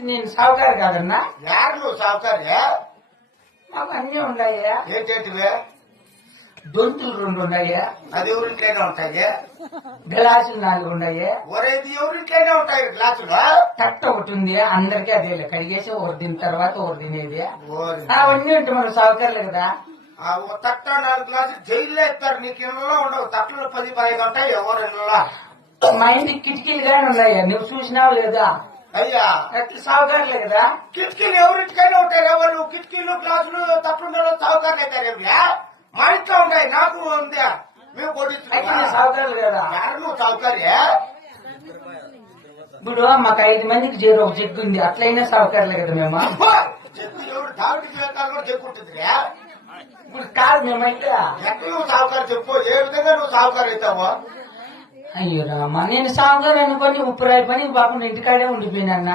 నేను సావుకారు కాదన్నా. యారు నువ్వు సావుకారే? మాకు అన్ని ఉన్నాయా? ఏంటంటివే? దొంతులు 2 ఉన్నాయా? అది ఎవరింట్లోనే ఉంటాయి. గ్లాసులు 4 ఉన్నాయా? ఒరేది ఎవరింట్లోనే ఉంటాయి గ్లాసులు. తట్ట ఒకటి ఉంది, అందరికీ అదే కడిగేసి ఒకటి తిన్న తర్వాత ఒకటి తినేది. ఓరి. అవన్నీ ఉంటే మనం సావుకారులే కదా. ఆ ఓ తట్ట 4 గ్లాసులు జైల్లో ఇస్తారు. నీకు ఇళ్ళలో ఉండవు. తట్టలు 10-15 ఉంటాయి ఎవరి ఇళ్ళలో. మా ఇంటికి కిటికీలు గాని ఉన్నాయా? నువ్వు చూసినావు లేదా? అయ్యా అట్లా సావుకారులే కదా. కిటికీలు ఎవరింటికైనా ఉంటాయి. ఎవరు కిటికీలు గ్లాసులు తట్టుకుంటారో సావుకారులు అవుతారేమియా? మా ఇంట్లో ఉంటాయి. నాకు ఉంది. మేము అయితే నేను కొట్టించు. సావుకారులు కదా. యారు నువ్వు సావుకారే? ఇప్పుడు మాకు 5 మందికి జీరో ఒక జగ్గు ఉంది, అట్లయినా సావుకారులే కదా మేము. చెప్పు ఎవరు డాక్టర్ జీవితాలు కూడా చెప్పుకుంటుందిరా? ఇప్పుడు కాదు మేమైతే. ఎక్కడ నువ్వు సావుకారు చెప్పు. ఏ విధంగా నువ్వు సావుకారు అవుతావో? అయ్యో రామా, నేను సావుకారు అనుకొని ఉప్పురాయి పని పాపం ఇంటికాడే ఉండిపోయినా.